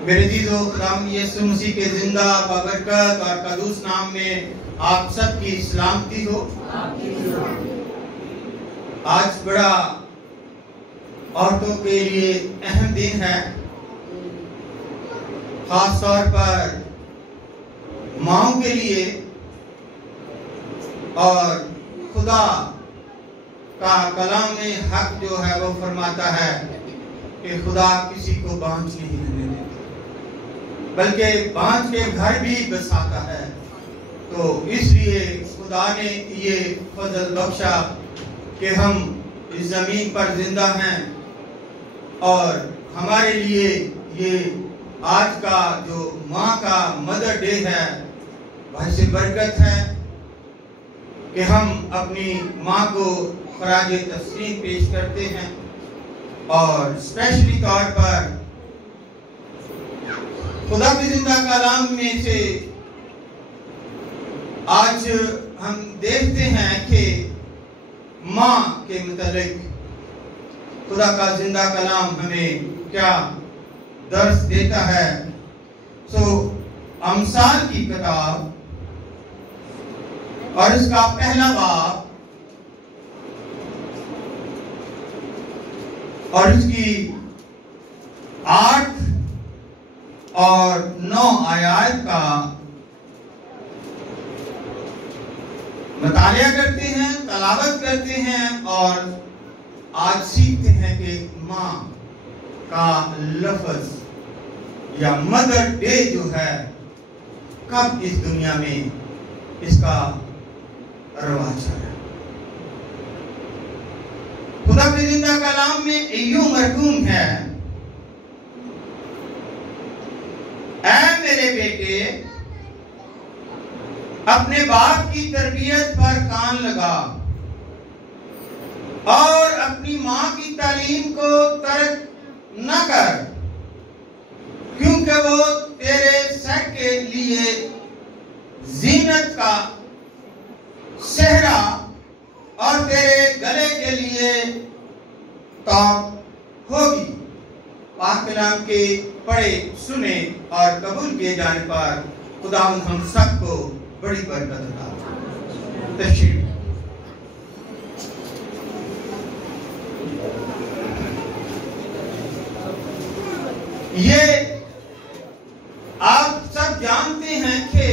मेरे जीजो खुदाम यीशु मसीह के जिंदा बबरकत और कदूस नाम में आप सबकी सलामती हो। आज बड़ा औरतों के लिए अहम दिन है, खास तौर पर माओं के लिए। और खुदा का कलाम में हक जो है वो फरमाता है कि खुदा किसी को बांझ नहीं रहने देता, बल्कि बांझ के घर भी बसाता है। तो इसलिए खुदा ने ये फजल बख्शा कि हम इस जमीन पर जिंदा हैं और हमारे लिए ये आज का जो माँ का मदर डे है वह से बरकत है कि हम अपनी माँ को खराज तस्लीम पेश करते हैं। और स्पेशली तौर पर खुदा की जिंदा कलाम में से आज हम देखते हैं कि माँ के मुतालिक खुदा का जिंदा कलाम हमें क्या दर्स देता है। अमसाल की किताब और इसका पहला बाब और इसकी 8 और 9 आयत का मुतालिया करते हैं, तलावत करते हैं और आज सीखते हैं कि माँ का लफ्ज या मदर डे जो है कब इस दुनिया में इसका रवाज आया। खुदा के जिंदा कलाम में यूं मरकूम है, ऐ मेरे बेटे अपने बाप की तरबियत पर कान लगा और अपनी माँ की तालीम को तर्क न कर, क्योंकि वो तेरे सर के लिए जीनत का सेहरा और तेरे गले के लिए तौब होगी। पाक कलाम के पढ़े सुने और कबूल किए जाने पर खुदा हम सबको बड़ी बरकत अता फरमाए। ये आप सब जानते हैं कि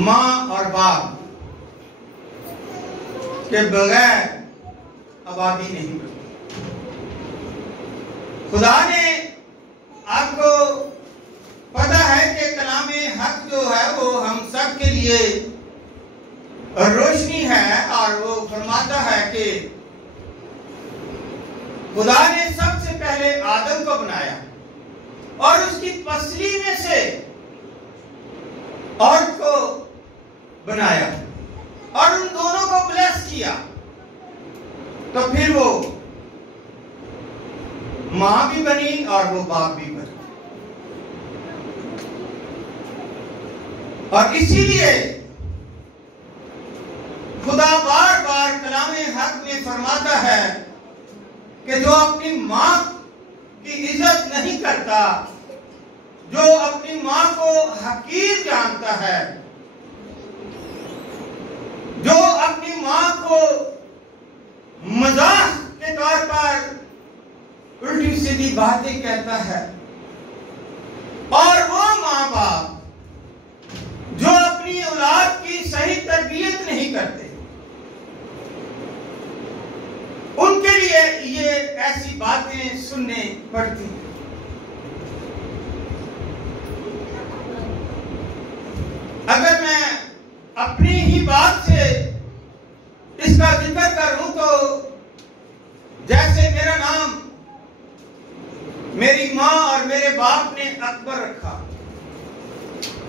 माँ और बाप के बगैर आबादी नहीं बढ़ती। खुदा ने आपको पता है कि कलामे हक जो है वो हम सब के लिए रोशनी है और वो फरमाता है कि खुदा ने सबसे पहले आदम को बनाया और उसकी पसली में से औरत को बनाया और उन दोनों को ब्लेस किया। तो फिर वो मां भी बनी और वो बाप भी बना। और इसीलिए खुदा बार बार कलामे हक में फरमाता है कि जो अपनी मां की इज्जत नहीं करता, जो अपनी मां को हकीर जानता है, जो अपनी मां को मजाक के तौर पर उल्टी सीधी बातें कहता है, और वो मां बाप जो अपनी औलाद की सही तरबियत नहीं करते, उनके लिए ये ऐसी बातें सुनने पड़ती हैं। अगर मैं अपनी ही बात से इसका जिक्र करूं तो जैसे मेरा नाम मेरी माँ और मेरे बाप ने अकबर रखा,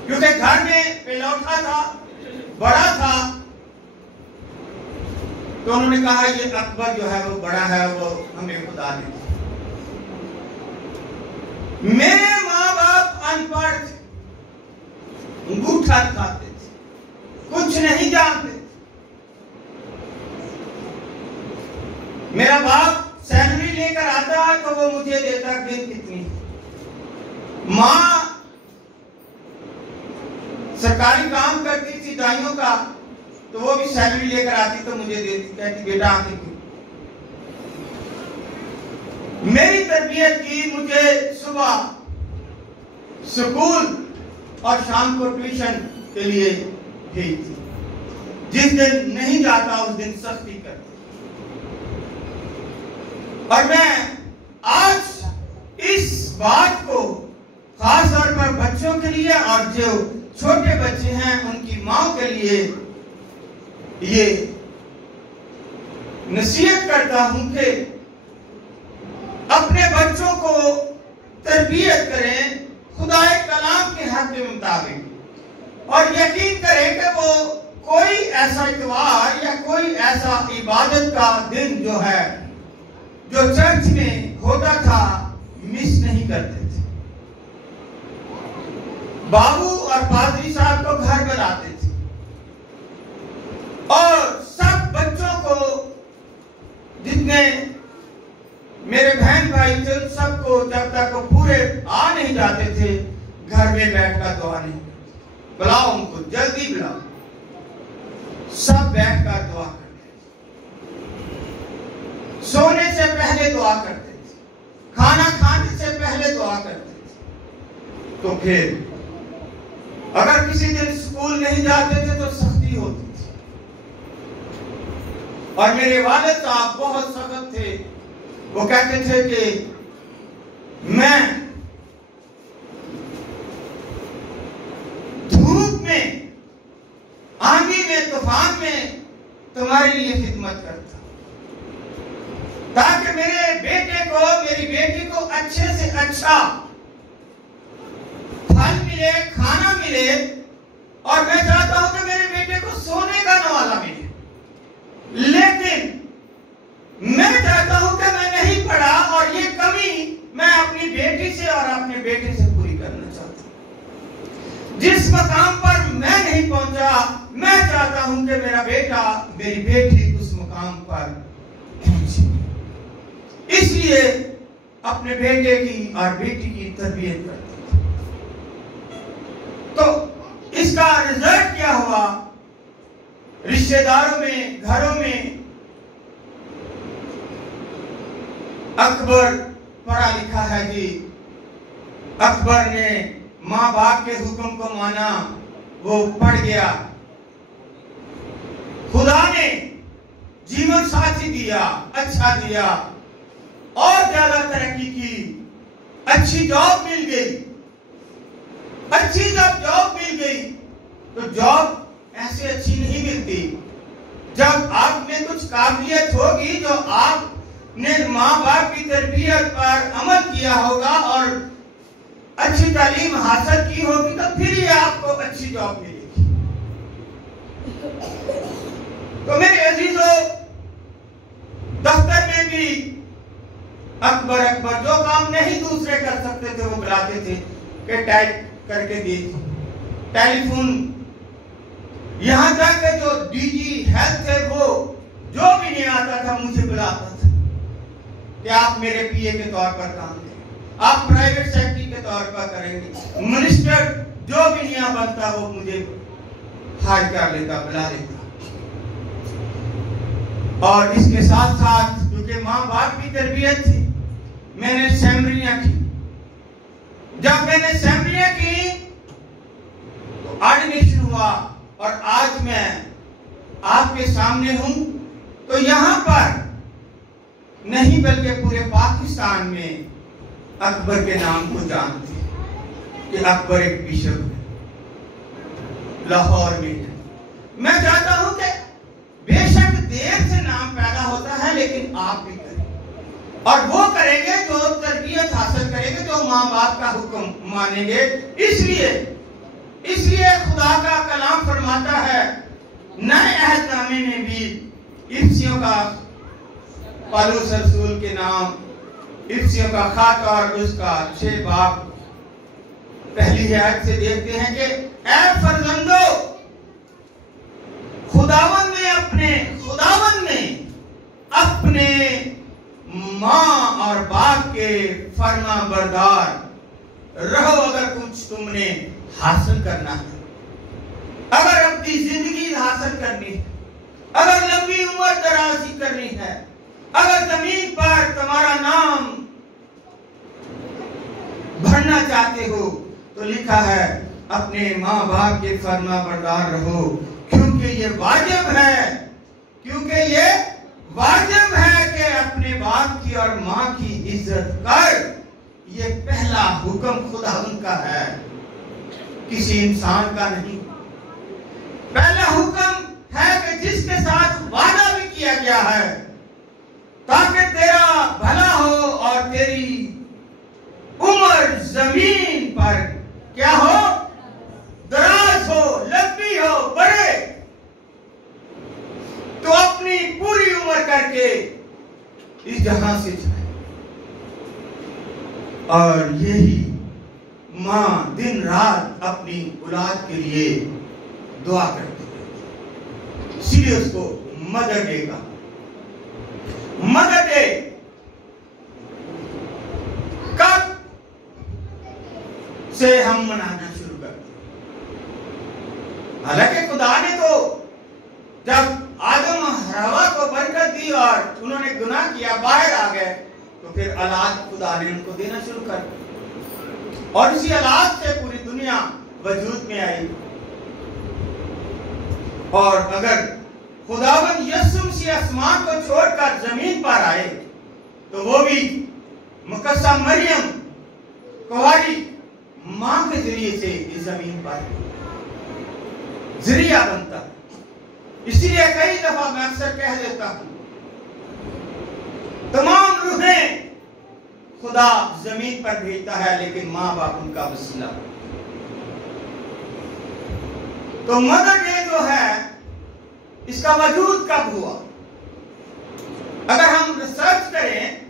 क्योंकि घर में पेलौठा था, बड़ा था, तो उन्होंने कहा ये अकबर जो है वो बड़ा है, वो हमें खुदा ने दिया। मेरे माँ बाप अनपढ़ थे, अंगूठा खाते थे, कुछ नहीं जानते। मेरा बाप सैलरी लेकर आता तो वो मुझे देता कि कितनी, माँ सरकारी काम करती थी दाइयों का, तो वो भी सैलरी लेकर आती तो मुझे देती, कहती बेटा आके क्यों। मेरी तरबियत की, मुझे सुबह स्कूल और शाम को ट्यूशन के लिए भेजती। जिस दिन नहीं जाता उस दिन सख्ती करती। और मैं आज इस बात को खास तौर पर बच्चों के लिए और जो छोटे बच्चे हैं उनकी माँ के लिए ये नसीहत करता हूं कि अपने बच्चों को तरबियत करें खुदाए कलाम के हक के मुताबिक, और यकीन करें कि वो कोई ऐसा इतवार या कोई ऐसा इबादत का दिन जो है जो चर्च में होता था मिस नहीं करते थे। बाबू और पादरी साहब को घर बुलाते थे और सब बच्चों को, जितने मेरे बहन भाई थे सबको, जब तक वो पूरे आ नहीं जाते थे घर में बैठकर दुआ नहीं करते। बुलाओ उनको, जल्दी बुलाओ। सब बैठकर दुआ करते थे, सोने से पहले दुआ करते थे, खाना खाने से पहले दुआ करते थे। तो फिर अगर किसी दिन स्कूल नहीं जाते थे तो सख्ती होती थी। और मेरे वालिद साहब बहुत सख्त थे। वो कहते थे कि मैं धूप में, आंधी में, तूफान में तुम्हारे लिए खिदमत करता, ताकि मेरे बेटे को, मेरी बेटी को अच्छे से अच्छा फल मिले, खाना मिले, और मैं चाहता हूं कि मेरे बेटे को सोने का नवाला मिले। लेकिन मैं चाहता हूं कि मैं नहीं पढ़ा और ये कमी मैं अपनी बेटी से और अपने बेटे से पूरी करना चाहता हूं। जिस मकाम पर मैं नहीं पहुंचा, मैं चाहता हूं कि मेरा बेटा, मेरी बेटी उस मुकाम पर पहुंचे। इसलिए अपने बेटे की और बेटी की तरबियत करते थे। तो इसका रिजल्ट क्या हुआ? रिश्तेदारों में, घरों में अकबर पढ़ा लिखा है जी। अकबर ने माँ बाप के हुक्म को माना, वो पढ़ गया। खुदा ने जीवन साथी दिया, अच्छा दिया, और ज्यादा तरक्की की, अच्छी जॉब मिल गई। अच्छी जब जॉब मिल गई तो जॉब ऐसे अच्छी नहीं मिलती। जब आप में कुछ काबिलियत होगी, जो आपने माँ बाप की तरबियत पर अमल किया होगा और अच्छी तालीम हासिल की होगी, तो फिर ही आपको अच्छी जॉब मिलेगी। तो मेरे अजीजों, दफ्तर में भी अकबर जो काम नहीं दूसरे कर सकते थे वो बुलाते थे कि टाइप करके दीजिए। टेलीफोन, यहां तक कि जो डीजी हेल्थ है वो जो भी नहीं आता था मुझे बुलाता था कि आप मेरे पीए के तौर पर काम करें, आप प्राइवेट सेक्रेटरी के तौर पर करेंगे। मिनिस्टर जो भी नहीं बनता वो मुझे हायर कर लेता, बुला लेता। और इसके साथ साथ क्योंकि माँ बाप की तरबियत थी, मैंने सेमरियां की। जब मैंने सेमरियां की तो ऑर्डिनेशन हुआ और आज मैं आपके सामने हूं। तो यहां पर नहीं बल्कि पूरे पाकिस्तान में अकबर के नाम को जानते हैं कि अकबर एक बिशप है, लाहौर में है। मैं चाहता हूं कि बेशक देर से नाम पैदा होता है, लेकिन आप भी करें, और वो करेंगे जो तरबियत हासिल करेंगे, जो माँ बाप का हुक्म मानेंगे। इसलिए खुदा का कलाम फरमाता है नए अहदनामे में भी, इफ्सियों का, पौलुस रसूल के नाम, इफ्सियों का खात और उसका 6 बाब पहली आयत से देखते हैं कि ऐ फर्जंदो, खुदावन ने अपने माँ और बाप के फर्मा बरदार रहो अगर कुछ तुमने हासिल करना है, अगर अपनी जिंदगी हासिल करनी है, अगर लंबी उम्र दराजी करनी है, अगर जमीन पर तुम्हारा नाम भरना चाहते हो, तो लिखा है अपने माँ बाप के फर्मा बरदार रहो, क्योंकि ये वाजिब है, क्योंकि ये वाजिब है कि अपने बाप की और माँ की इज्जत कर। ये पहला हुक्म खुदावंद का है, किसी इंसान का नहीं। पहला हुक्म है कि जिसके साथ वादा भी किया गया है ताकि तेरा भला हो और तेरी उम्र जमीन पर क्या हो, दराज हो, लंबी हो, बढ़े, तो अपनी पूरी उम्र करके इस जहां से जाए। और यही मां दिन रात अपनी औलाद के लिए दुआ करती है, इसलिए उसको मदर डे का, मदर डे कब से हम मनाना शुरू करते। हालांकि खुदा ने तो जब आदम हवा को बरकत दी और उन्होंने गुनाह किया, बाहर आ गए, तो फिर औलाद खुदा ने उनको देना शुरू कर दिया और इसी औलाद से पूरी दुनिया वजूद में आई। और अगर खुदावंद यीशु मसीह आसमान को छोड़कर जमीन पर आए, तो वो भी मुकद्दसा मरियम कुंवारी मां के जरिए से इस जमीन पर जरिया बनता। इसलिए कई दफा मैं अक्सर कह देता हूं, तमाम रूहें खुदा जमीन पर भेजता है, लेकिन मां बाप उनका वसीला। तो मदर डे जो है, इसका वजूद कब हुआ? अगर हम रिसर्च करें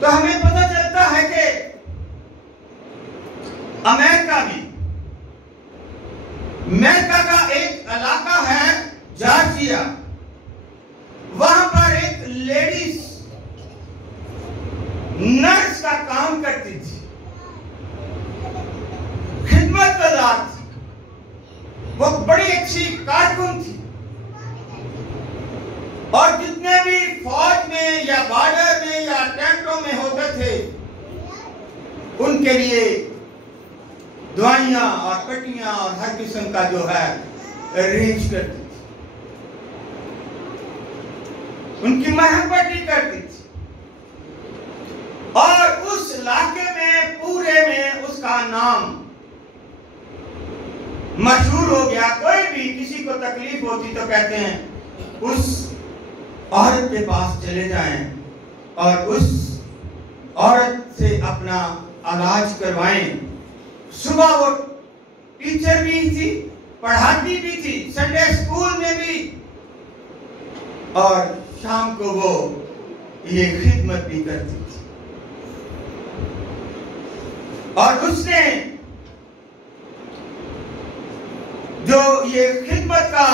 तो हमें पता चलता है कि अमेरिका का एक इलाका है जॉर्जिया, वहां पर एक लेडीज नर्स का काम करती थी, खिदमतगार थी, वो बड़ी अच्छी कारकुन थी। और जितने भी फौज में या बॉर्डर में या टेंटों में होते थे, उनके लिए दवाइयां और पट्टियां और हर किस्म का जो है अरेंज करती थी, उनकी मरहम पट्टी करती थी। और उस इलाके में पूरे में उसका नाम मशहूर हो गया। कोई भी किसी को तकलीफ होती तो कहते हैं उस औरत के पास चले जाएं और उस औरत से अपना इलाज करवाएं। सुबह वो टीचर भी थी, पढ़ाती भी थी, संडे स्कूल में भी, और शाम को वो ये खिदमत भी करती थी। और उसने जो ये खिदमत का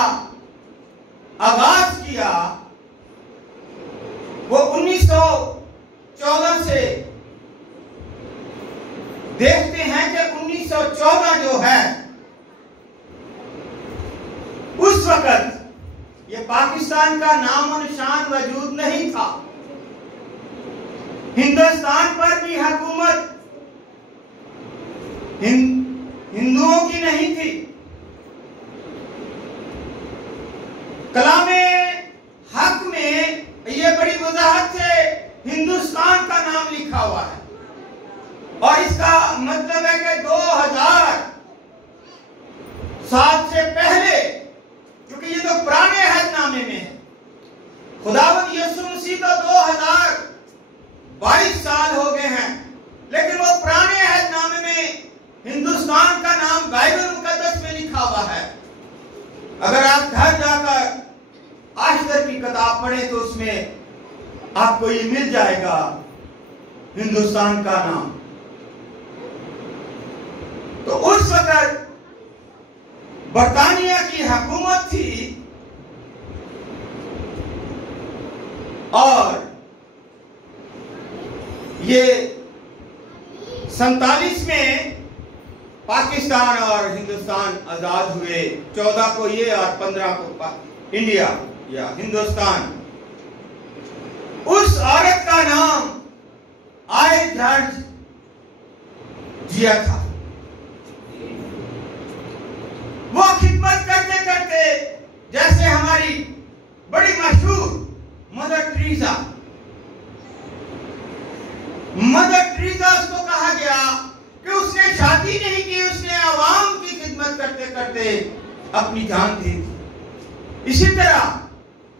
आगाज किया, वो 1914 से देखते हैं कि 1914 जो है, उस वक्त ये पाकिस्तान का नामो निशान वजूद नहीं था, हिंदुस्तान पर भी हुकूमत हिंदुओं की नहीं थी। कलामे हक में ये बड़ी वजाहत से हिंदुस्तान का नाम लिखा हुआ है, और इसका मतलब है कि 2000 साल से पहले, क्योंकि ये तो पुराने अहदनामे में है, खुदावंद यीशु मसीह तो 2022 साल हो गए हैं, लेकिन वो पुराने अहदनामे में हिंदुस्तान का नाम बाइबल मुकद्दस में लिखा हुआ है। अगर आप घर जाकर आश्चर्य की किताब पढ़ें तो उसमें आपको ये मिल जाएगा हिंदुस्तान का नाम। तो उस वक्त बरतानिया की हुकूमत थी और ये 47 में पाकिस्तान और हिंदुस्तान आजाद हुए। 14 को ये और 15 को इंडिया या हिंदुस्तान। उस औरत का नाम आय जॉर्ज जिया था। वो खिदमत करते करते, जैसे हमारी बड़ी मशहूर मदर टेरेसा उसको कहा गया कि उसने शादी नहीं की, उसने आवाम की खिदमत करते करते अपनी जान दे दी। इसी तरह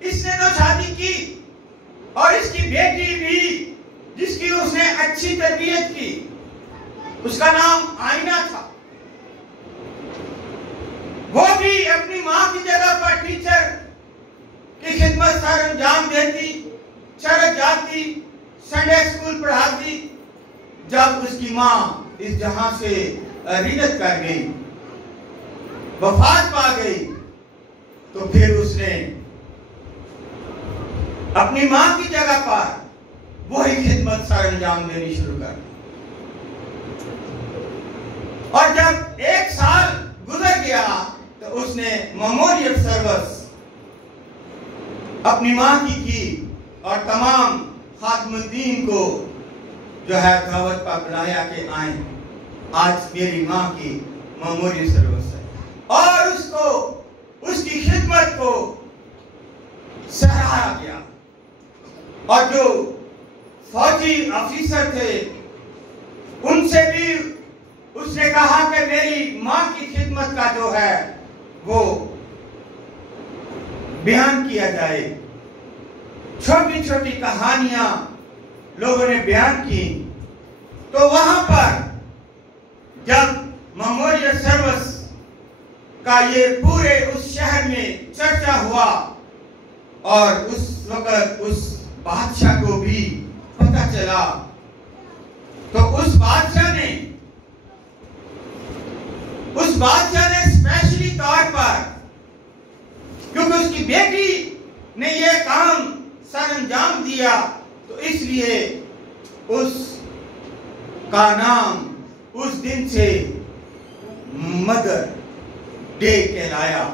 इसने तो शादी की और इसकी बेटी भी, जिसकी उसने अच्छी तरबियत की, उसका नाम आईना था। वो भी अपनी मां की जगह पर टीचर की खिदमत सर अंजाम देती, चरच जाती, संडे स्कूल पढ़ाती। जब उसकी मां इस जहां से रिदत कर गई, वफात पा गई, तो फिर उसने अपनी मां की जगह पर वही खिदमत सर अंजाम देनी शुरू कर दी। और जब 1 साल गुजर गया तो उसने मेमोरियल सर्विस अपनी मां की और तमाम खातमुद्दीन को जो है दावत पर बुलाया कि आए, आज मेरी मां की मेमोरियल सर्विस है। और उसको, उसकी खिदमत को सराहा गया। और जो फौजी ऑफिसर थे उनसे भी उसने कहा कि मेरी मां की खिदमत का जो है वो बयान किया जाए। छोटी छोटी कहानियां लोगों ने बयान की। तो वहां पर जब मेमोरियल सर्विस का ये पूरे उस शहर में चर्चा हुआ और उस वक्त उस बादशाह को भी पता चला, तो उस बादशाह ने स्पेशली तौर पर, क्योंकि उसकी बेटी ने यह काम सर अंजाम दिया, तो इसलिए उस का नाम उस दिन से मदर डे कहलाया।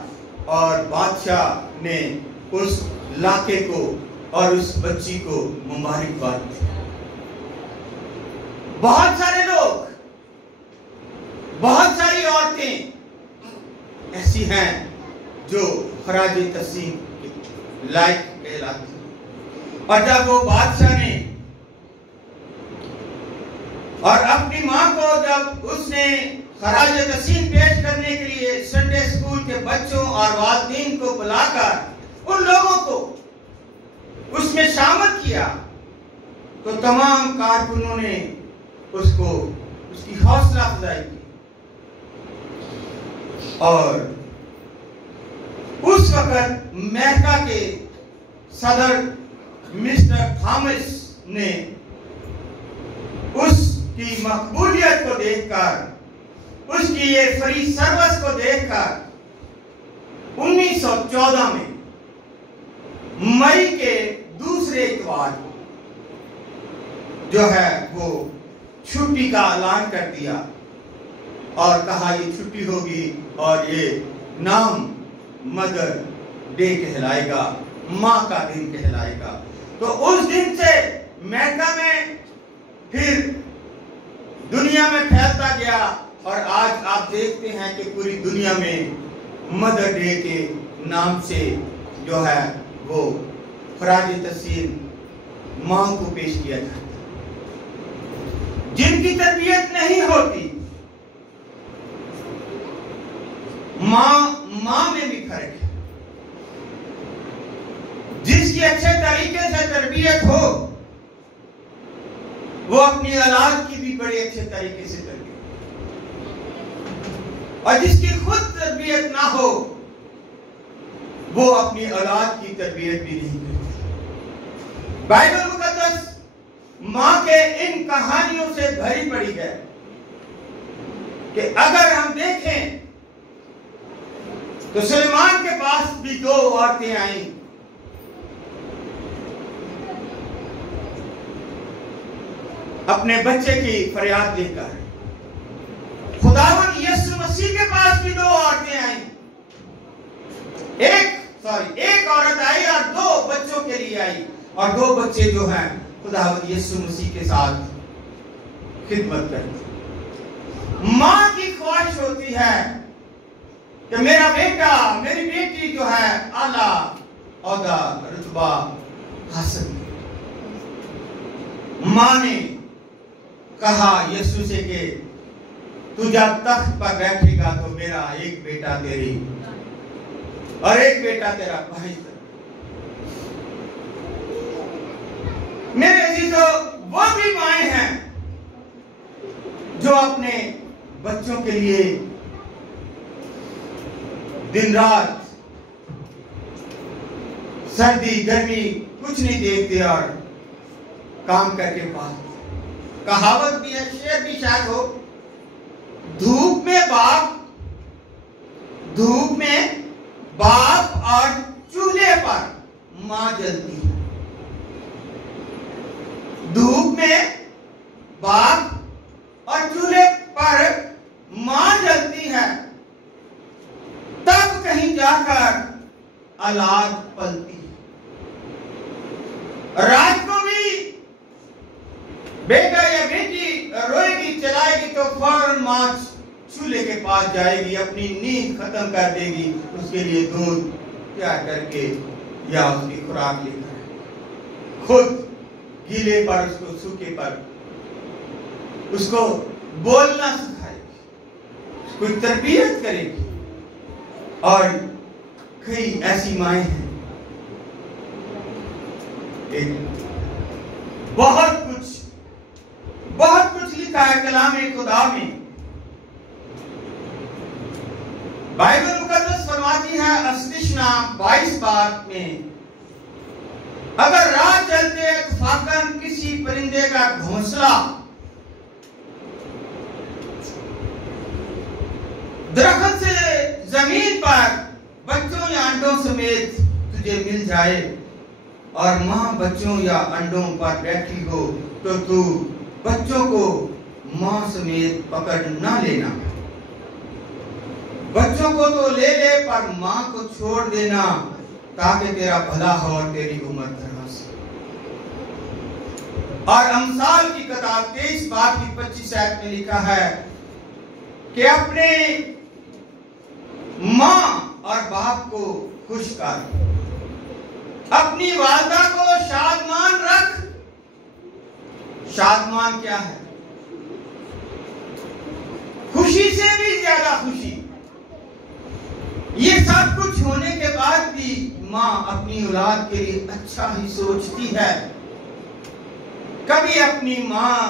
और बादशाह ने उस लाके को और उस बच्ची को मुबारकबाद दी। बहुत सारे लोग, बहुत सारी औरतें ऐसी हैं जो खराज तस्लीम लायक कहलाती। और जब वो बादशाह ने और अपनी मां को जब उसने खराज तस्लीम पेश करने के लिए संडे स्कूल के बच्चों और वालिदैन को बुलाकर उन लोगों को उसमें शामिल किया, तो तमाम कारकुनों ने उसको, उसकी हौसला अफजाई की। और उस वक्त अमेरिका के सदर मिस्टर थॉमस ने उसकी मकबूलियत को देखकर, उसकी ये फ्री सर्विस को देखकर 1914 में मई के दूसरे इतवार को जो है वो छुट्टी का ऐलान कर दिया और कहा ये छुट्टी होगी और ये नाम मदर डे कहलाएगा, मां का दिन कहलाएगा। तो उस दिन से अमेरिका में फिर दुनिया में फैलता गया और आज आप देखते हैं कि पूरी दुनिया में मदर डे के नाम से जो है वो खराज तस्लीम मां को पेश किया जाता है। जिनकी तरबियत नहीं होती, मां में भी फर्क है। जिसकी अच्छे तरीके से तरबियत हो वो अपनी औलाद की भी बड़े अच्छे तरीके से तरबियत, और जिसकी खुद तरबियत ना हो वो अपनी औलाद की तरबियत भी नहीं करती। बाइबल मुकद्दस मां के इन कहानियों से भरी पड़ी है कि अगर हम देखें तो सुलेमान के पास भी 2 औरतें आईं। अपने बच्चे की फरियाद लेकर खुदावंद यीशु मसीह के पास भी 2 औरतें आई। एक औरत आई और 2 बच्चों के लिए आई, और 2 बच्चे जो हैं खुदावंद यीशु मसीह के साथ खिदमत करते। मां की ख्वाहिश होती है कि मेरा बेटा मेरी बेटी जो है आला औहदा रुतबा हासिल करे। मां ने कहा यीशु से कि तू जब तख्त पर बैठेगा तो मेरा एक बेटा तेरी और एक बेटा तेरा भाई। मेरे अजीजों, वो भी माएं हैं जो अपने बच्चों के लिए दिन रात सर्दी गर्मी कुछ नहीं देखते और काम करके पास। कहावत भी है, शेर भी शायद हो, धूप में बाप और चूल्हे पर मां जलती है। धूप में बाप और चूल्हे पर मां जलती है, तब कहीं जाकर औलाद पलती है। रात को भी बेटा या बेटी रोएगी चलाएगी तो फौरन मां चूल्हे के पास जाएगी, अपनी नींद खत्म कर देगी, उसके लिए दूध तैयार करके या उसकी खुराक लेकर खुद गीले पर उसको सूखे पर उसको बोलना सिखाएगी, उसको तरबियत करेगी। और कई ऐसी माएं हैं, बहुत कुछ लिखा है कलाम खुदा में। बाइबल मुकद्दस फरमाती है अस्तिशना 22 बात में, अगर रात चलते इत्तफाकन किसी परिंदे का घोंसला दरख्त से जमीन पर बच्चों या अंडों समेत तुझे मिल जाए और मां बच्चों या अंडों पर बैठी हो तो तू बच्चों को मां समेत पकड़ ना लेना। बच्चों को तो ले ले पर मां को छोड़ देना, ताकि तेरा भला हो और तेरी उम्र दराज। और अमसाल की किताब 23 बाब की 25 आयत में लिखा है कि अपने मां और बाप को खुश कर, अपनी वालदा को शादमान रख। शादमान क्या है? खुशी से भी ज्यादा खुशी। ये सब कुछ होने के बाद भी मां अपनी औलाद के लिए अच्छा ही सोचती है। कभी अपनी मां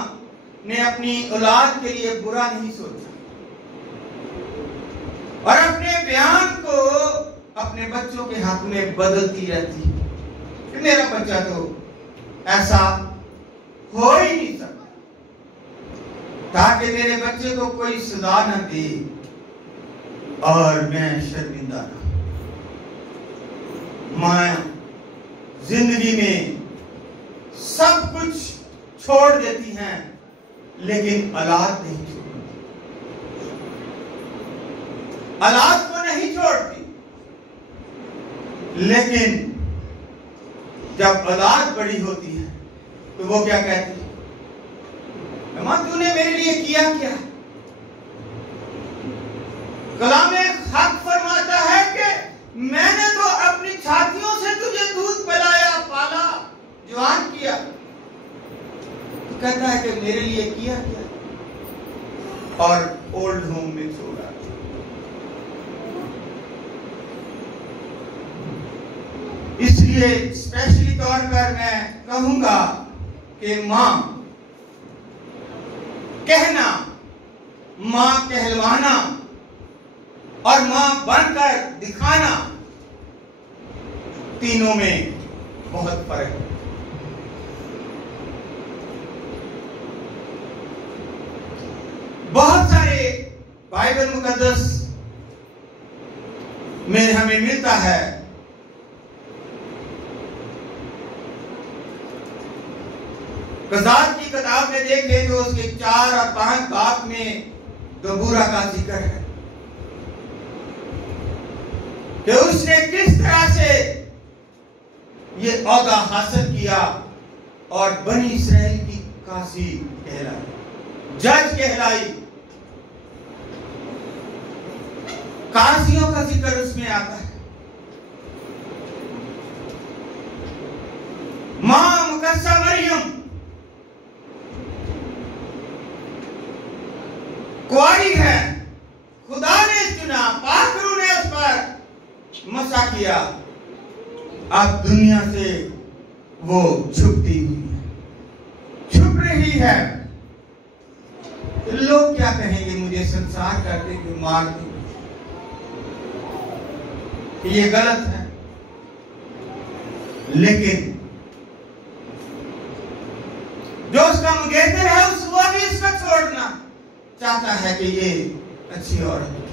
ने अपनी औलाद के लिए बुरा नहीं सोचा और अपने बयान को अपने बच्चों के हक में बदलती रहती है कि मेरा बच्चा तो ऐसा हो ही नहीं सकता, ताकि मेरे बच्चे को कोई सजा न दे और मैं शर्मिंदा ना। मां जिंदगी में सब कुछ छोड़ देती हैं, लेकिन औलाद नहीं छोड़ती, औलाद को नहीं छोड़ती। लेकिन जब औलाद बड़ी होती है तो वो क्या कहती है? मां तूने मेरे लिए किया क्या? कलाम हक फरमाता है कि मैंने तो अपनी छातियों से तुझे दूध पिलाया, पाला, जवान किया। तो कहता है कि मेरे लिए किया क्या? और ओल्ड होम में छोड़ा। इसलिए स्पेशली तौर पर मैं कहूंगा कि मां कहना, मां कहलवाना और मां बनकर दिखाना, तीनों में बहुत फर्क है। बहुत सारे बाइबल मुकद्दस में हमें मिलता है कज़ात की किताब में में देखें तो उसके 4 और 5 बाप में दबूरा का जिक्र है कि उसने किस तरह से ये औदा हासिल किया और बनी इस्राएल की काजी कहलाई, जज कहलाई। काजियों का जिक्र उसमें आता है। मां मुकद्दसा मरियम कुआरी है, खुदा ने चुना, पाक रूह ने उस पर मसा किया, अब दुनिया से वो छुपती हुई है, छुप रही है। तो लोग क्या कहेंगे, मुझे संसार करके क्यों मार दी, ये गलत है। लेकिन जो उसका मुगेदर है वो भी इसको छोड़ना चाहता है कि ये अच्छी औरत है।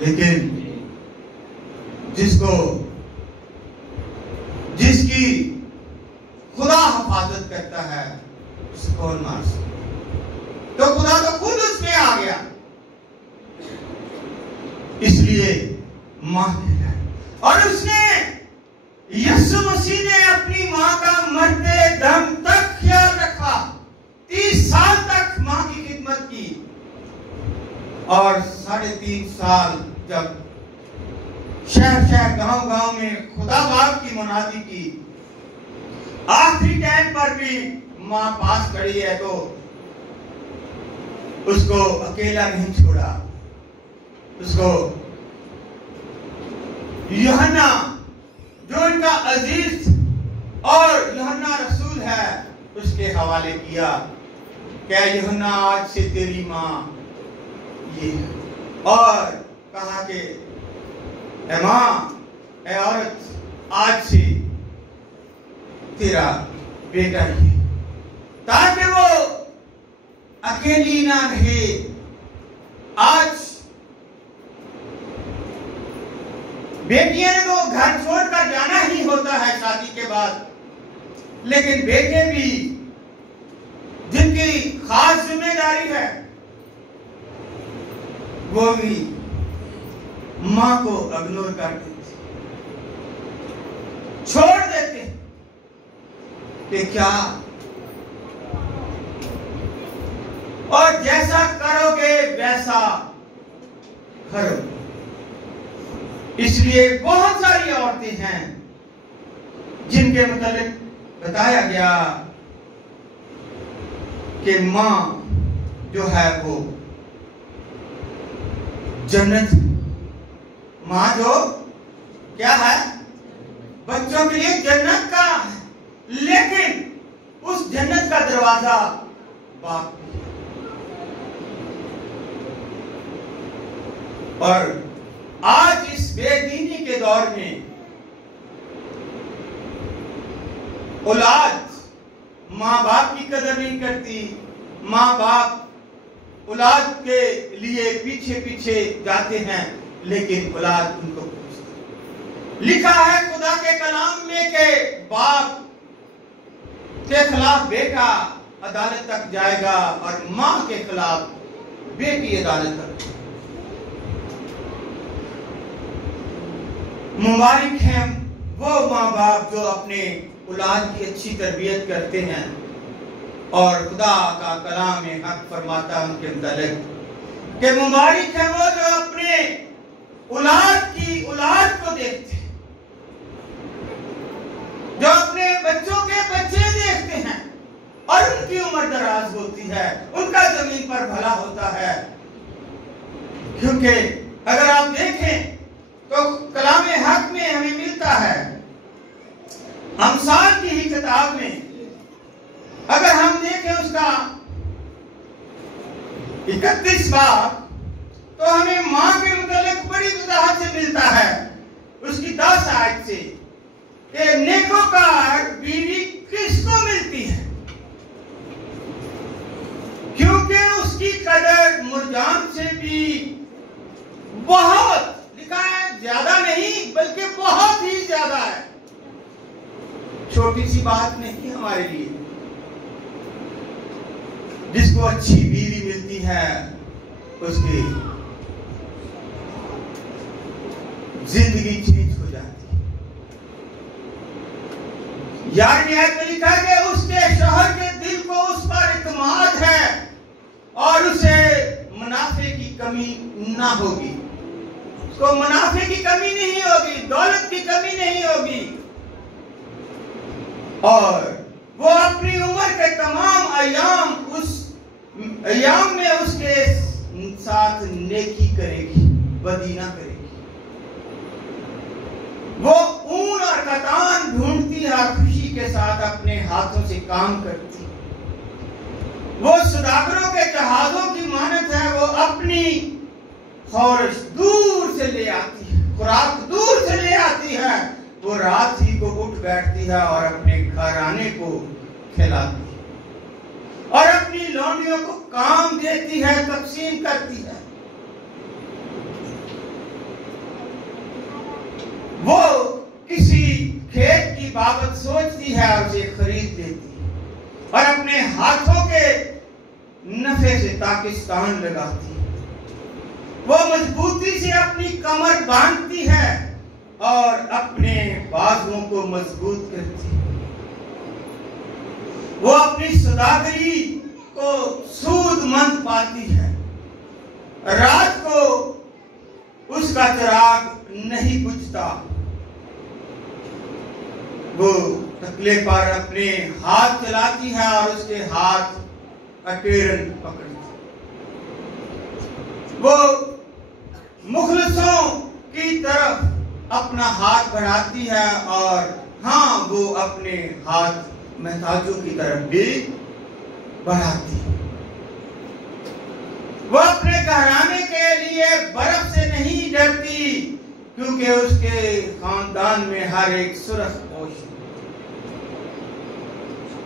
लेकिन जिसकी खुदा हिफाजत करता है उसे कौन मार सकता? तो खुदा तो खुद उसमें आ गया, इसलिए मां है। और उसने यीशु मसीह ने अपनी मां का मरते दम तक ख्याल रखा, 30 साल तक मां की खिदमत की, और 3.5 साल जब शहर शहर गांव गांव में खुदा बाप की मुनादी की, आखिरी टाइम पर भी मां पास खड़ी है तो उसको अकेला नहीं छोड़ा। उसको यूहन्ना जो इनका अजीज और यूहन्ना रसूल है उसके हवाले किया। क्या यूहन्ना आज से तेरी मां ये है, और कहा कि ए मां, ए औरत, आज से तेरा बेटा ही, ताकि वो अकेली ना रहे। आज बेटियां तो घर छोड़कर जाना ही होता है शादी के बाद, लेकिन बेटे भी जिनकी खास जिम्मेदारी है वो भी मां को इग्नोर कर देते, छोड़ देते कि क्या, और जैसा करोगे वैसा करो। इसलिए बहुत सारी औरतें हैं जिनके मतलब बताया गया कि मां जो है वो जन्नत, मां जो क्या है, बच्चों के लिए जन्नत का है, लेकिन उस जन्नत का दरवाजा बाप। और आज इस बेदीनी के दौर में औलाद माँ बाप की कदर नहीं करती, माँ बाप औलाद के लिए पीछे पीछे जाते हैं, लेकिन औलाद उनको पूछती। लिखा है खुदा के कलाम में कि बाप के खिलाफ बेटा अदालत तक जाएगा और माँ के खिलाफ बेटी अदालत तक। मुबारक हैं वो माँ बाप जो अपने औलाद की अच्छी तरबियत करते हैं, और खुदा का कलाम में हक फरमाता है उनके मुतालिक कि मुबारक है वो जो अपने औलाद को देखते हैं, जो अपने बच्चों के बच्चे देखते हैं और उनकी उम्र दराज होती है, उनका जमीन पर भला होता है। क्योंकि अगर आप देखें तो कलाम हक में हमें मिलता है, अमसाल की ही किताब में अगर हम देखें उसका 31 बाब, तो हमें मां के मुतालिक बड़ी वजाहत से मिलता है। उसकी 10 आयत से कि नेकोकार बीवी किसको मिलती है, क्योंकि उसकी कदर मुर्जाम से भी बहुत, लिखा है ज्यादा नहीं बल्कि बहुत ही ज्यादा है। छोटी सी बात नहीं हमारे लिए। जिसको अच्छी बीवी मिलती है उसकी जिंदगी चेंज हो जाती है। यार निहायत में लिखा है कि उसके शौहर के दिल को उस पर इत्मीनान है और उसे मुनाफे की कमी ना होगी, उसको मुनाफे की कमी नहीं होगी, दौलत की कमी नहीं होगी, और वो अपनी उम्र के तमाम अयाम में उसके साथ नेकी करेगी, बदी ना करेगी। वो ऊन और कतान ढूंढती है और खुशी के साथ अपने हाथों से काम करती है। वो सौदागरों के जहाजों की मानत है, वो अपनी खौरिश दूर से ले आती है, खुराक दूर से ले आती है। वो रात ही को उठ बैठती है और अपने घराने को खिलाती है और अपनी लौंडियों को काम देती है, तकसीम करती है। वो किसी खेत की बाबत सोचती है और उसे खरीद लेती है और अपने हाथों के नफे से पाकिस्तान लगाती है। वो मजबूती से अपनी कमर बांधती है और अपने बाजुओं को मजबूत करती है। वो अपनी सौदागरी को सूदमंद पाती है। रात को उसका चिराग नहीं बुझता। वो तकले पर अपने हाथ चलाती है और उसके हाथ अटेरन पकड़ती। वो मुखलिसों की तरफ अपना हाथ बढ़ाती है और हाँ, वो अपने हाथ महताजों की तरफ भी बढ़ाती है। वो अपने घराने के लिए बर्फ से नहीं डरती, क्योंकि उसके खानदान में हर एक सुरख पोश है।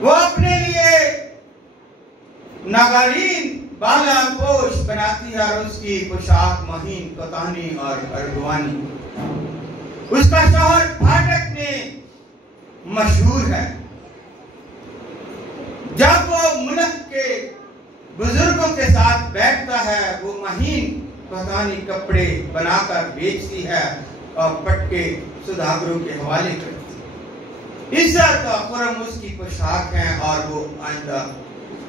वो अपने लिए नागारीन बाला पोश बनाती है और उसकी पोशाक महीन, कतानी और अर्गवानी। उसका शौहर फाटक में मशहूर है। जब वो मुल्क के बुजुर्गों के साथ बैठता है, वो महीन कतानी कपड़े बनाकर बेचती है और पटके सौदागरों के हवाले करती है। इज्जत और खुर्म उसकी पोशाक है और वो आइंदा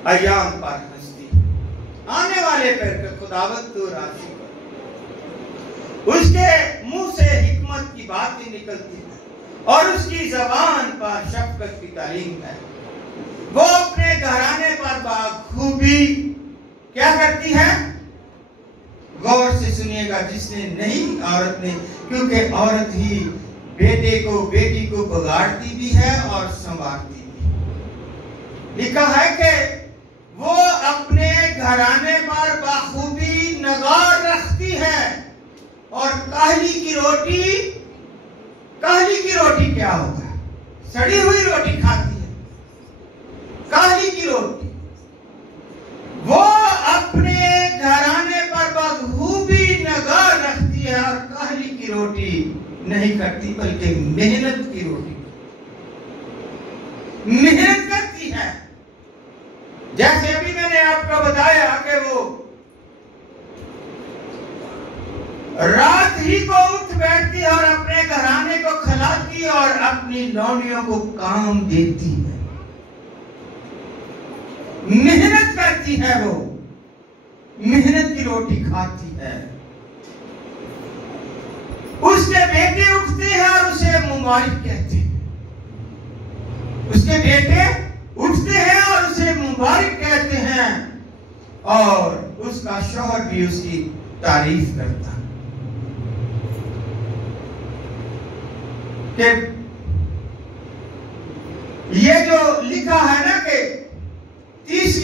अयाम पर हंसती है। आने वाले पर खुदावत तो राशि पर उसके मुंह से हिकमत की बातें निकलती है और उसकी जबान पर शफकत की तालीम है। वो अपने घराने पर बाखूबी क्या करती है? गौर से सुनिएगा, जिसने नहीं औरत ने, क्योंकि औरत ही बेटी को बिगाड़ती भी है और संवारती भी। लिखा है कि वो अपने घराने पर बाखूबी नगार रखती है और काहली की रोटी क्या होगा? सड़ी हुई रोटी खाती है, काहली की रोटी। वो अपने घराने पर बखूबी नगार रखती है और काहली की रोटी नहीं करती, बल्कि मेहनत की रोटी मेहनत करती है। जैसे अभी मैंने आपको बताया कि वो रात ही को उठ बैठती है और अपने घराने को खिलाती और अपनी लौंडियों को काम देती है, मेहनत करती है। वो मेहनत की रोटी खाती है। उसके बेटे उठते हैं और उसे मुबारक कहते हैं। उसके बेटे उठते हैं और उसे मुबारक कहते हैं और उसका शौहर भी उसकी तारीफ करता है। कि ये जो लिखा है ना कि 30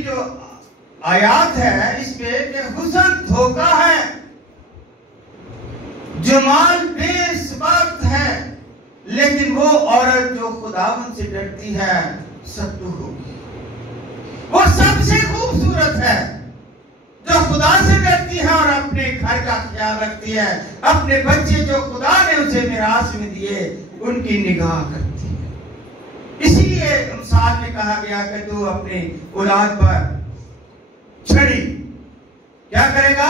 जो आयात है इसमें कि हुस्न धोखा है, जमाल बेसबत है, लेकिन वो औरत जो खुदावंद से डरती है सत्तू होगी। वो सबसे खूबसूरत है जो खुदा से डरती है और अपने घर का ख्याल रखती है। अपने बच्चे जो खुदा ने उसे मिरास में दिए उनकी निगाह करती है। इसीलिए मिसाल में कहा गया कि तू अपने औलाद पर छड़ी क्या करेगा,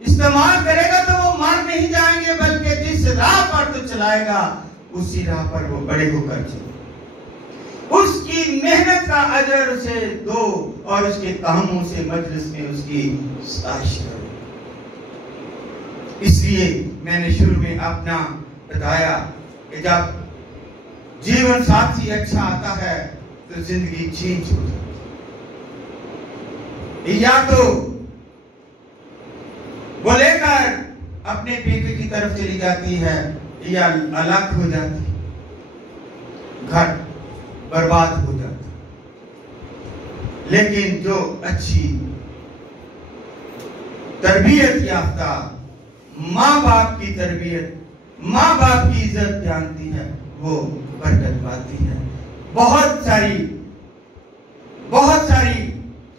इस्तेमाल करेगा तो वो मर नहीं जाएंगे, बल्कि जिस राह पर तू चलाएगा उसी राह पर वो बड़े होकर चले। उसकी मेहनत का अजर उसे दो और उसके कामों से मजलिस में उसकी सताइश करो। इसलिए मैंने शुरू में अपना बताया कि जब जीवन साथी अच्छा आता है तो जिंदगी चेंज हो जाती है। या तो वो लेकर अपने पेके की तरफ चली जाती है या अलग हो जाती है, घर बर्बाद हो जाता है। लेकिन जो अच्छी तरबियत याफ्ता माँ बाप की तरबियत, माँ बाप की इज्जत जानती है, वो बरकत पाती है। बहुत सारी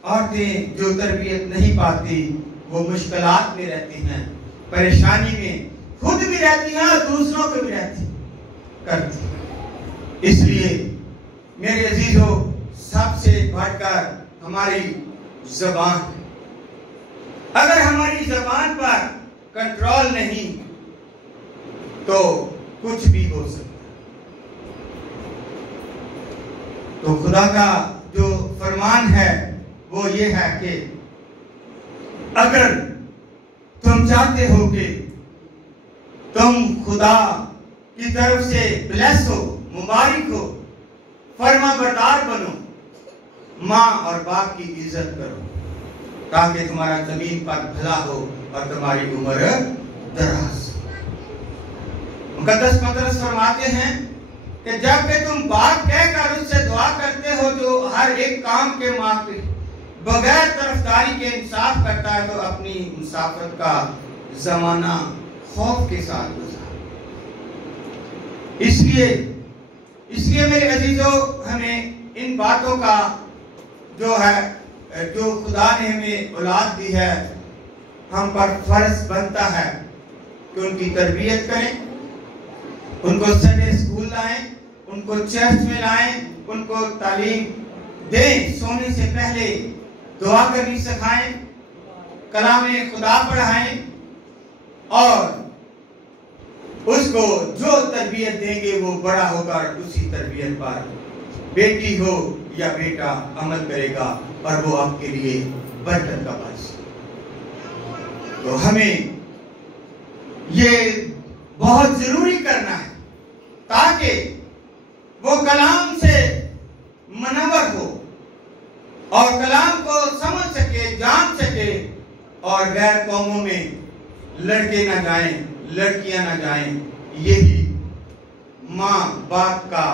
औरतें जो तरबियत नहीं पाती वो मुश्किलात में रहती हैं, परेशानी में खुद भी रहती हैं और दूसरों को भी करती। इसलिए मेरे अजीजों, सबसे बढ़कर हमारी ज़बान, अगर हमारी ज़बान पर कंट्रोल नहीं तो कुछ भी हो सकता है। तो खुदा का जो फरमान है वो ये है कि अगर तुम चाहते हो कि तुम खुदा की तरफ से ब्लेस हो, मुबारक हो, फरमाबरदार बनो, माँ और बाप की इज्जत करो, ताकि तुम्हारा जमीन पर भला हो और तुम्हारी उम्र दराज। मुकद्दस पतरस फरमाते हैं कि जब कि तुम बाप कहकर उससे दुआ करते हो जो हर एक काम के माफी बगैर तरफदारी के इंसाफ करता है, तो अपनी मुसाफत का जमाना खौफ के साथ गुजारो। इसलिए मेरे अजीजों, हमें इन बातों का जो है, जो खुदा ने हमें औलाद दी है, हम पर फर्ज बनता है कि उनकी तरबियत करें, उनको संडे स्कूल लाएं, उनको चर्च में लाएं, उनको तालीम दें, सोने से पहले दुआ करनी सिखाएं, कलामे खुदा पढ़ाएं और उसको जो तरबियत देंगे वो बड़ा होकर उसी तरबियत पर, बेटी हो या बेटा, अमल करेगा और वो आपके लिए बरकत का बायस। तो हमें ये बहुत जरूरी करना है ताकि वो कलाम से मनवर हो और कलाम को समझ सके, जान सके और गैर कौमों में लड़के ना जाएं, लड़कियां ना जाएं। यही माँ बाप का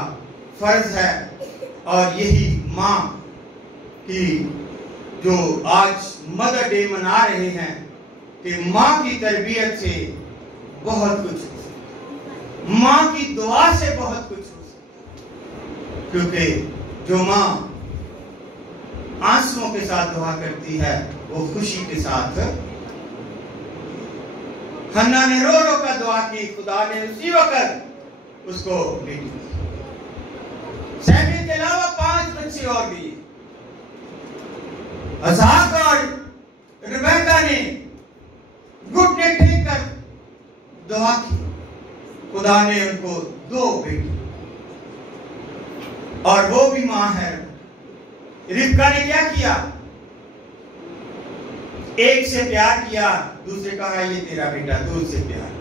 फर्ज है और यही माँ की जो आज मदर डे मना रहे हैं कि माँ की तरबियत से बहुत कुछ हो सकता है, माँ की दुआ से बहुत कुछ हो सकता है, क्योंकि जो माँ आंसुओं के साथ दुआ करती है वो खुशी के साथ। हन्ना ने रो रो कर दुआ की, खुदा ने उसी वक्त उसको बेटी दी। सैमी के अलावा 5 बच्चे और दिए। इसहाक और रिबेका ने घुटने टेक कर दुआ की, खुदा ने उनको 2 बेटी और वो भी मां है। रिबका ने क्या किया? एक से प्यार किया, दूसरे कहा ये तेरा बेटा, दूर से प्यार।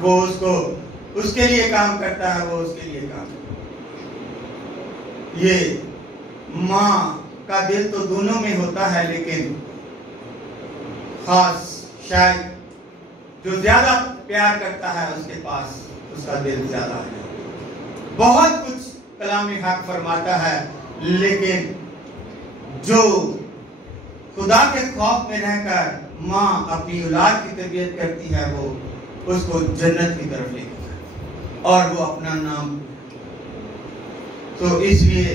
वो उसको उसके लिए काम करता है, वो उसके लिए काम करता है। ये माँ का दिल तो दोनों में होता है, लेकिन खास शायद जो ज्यादा प्यार करता है उसके पास उसका दिल ज्यादा है। बहुत कुछ कलाम हक फरमाता है, लेकिन जो खुदा के खौफ में रहकर माँ अपनी औलाद की तरबियत करती है, वो उसको जन्नत की तरफ लेती है और वो अपना नाम। तो इसलिए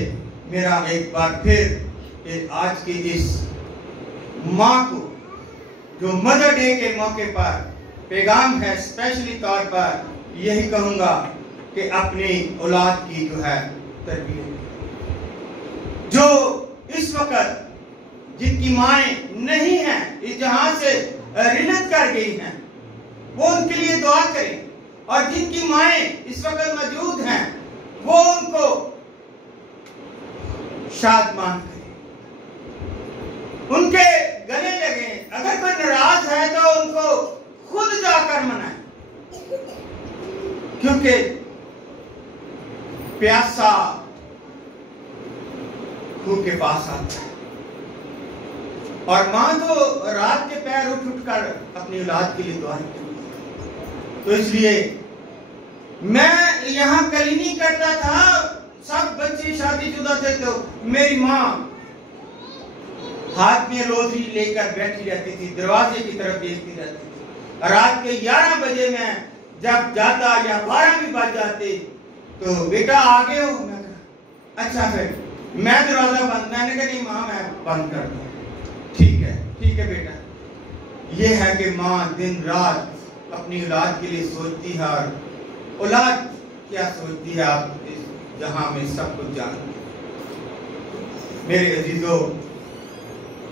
मेरा एक बार फिर आज की इस माँ को जो मदर डे के मौके पर पैगाम है, स्पेशली तौर पर यही कहूँगा कि अपनी औलाद की जो है तरबियत, जो इस वक्त जिनकी माएँ नहीं हैं, इस जहां से रिनत कर गई हैं, वो उनके लिए दुआ करें, और जिनकी माएँ इस वक्त मौजूद हैं वो उनको शादमान करें, उनके गले लगे। अगर कोई नाराज है तो उनको खुद जाकर मनाएं, क्योंकि प्यासा खूह के पास आता है, और मां तो रात के पैर उठ उठकर अपनी औलाद के लिए दुआ करती है। तो इसलिए मैं यहाँ कलीनी करता था, सब बच्चे शादीशुदा थे, तो मेरी माँ हाथ में रोटी लेकर बैठी रहती थी, दरवाजे की तरफ देखती रहती थी। रात के 11 बजे में जब जाता या 12 भी बज जाते तो बेटा आ गए हो? मैं कहा अच्छा, फिर मैं दरवाजा बंद, मैंने कहा नहीं माँ मैं बंद कर दूँ। ठीक है बेटा। ये है कि माँ दिन रात अपनी औलाद के लिए सोचती है, और औलाद क्या सोचती है आप इस जहां में सब कुछ जानते हैं। मेरे अजीजों,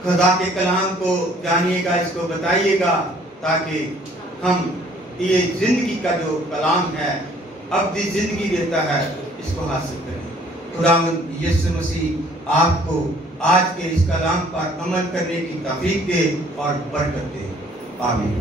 खुदा के कलाम को जानिएगा, इसको बताइएगा, ताकि हम ये जिंदगी का जो कलाम है, अब्दी जिंदगी देता है, इसको हासिल करें। खुदावंद यीशु मसीह आपको आज के इस कलाम पर अमल करने की तौफीक दे और बरकत दे। आमीन।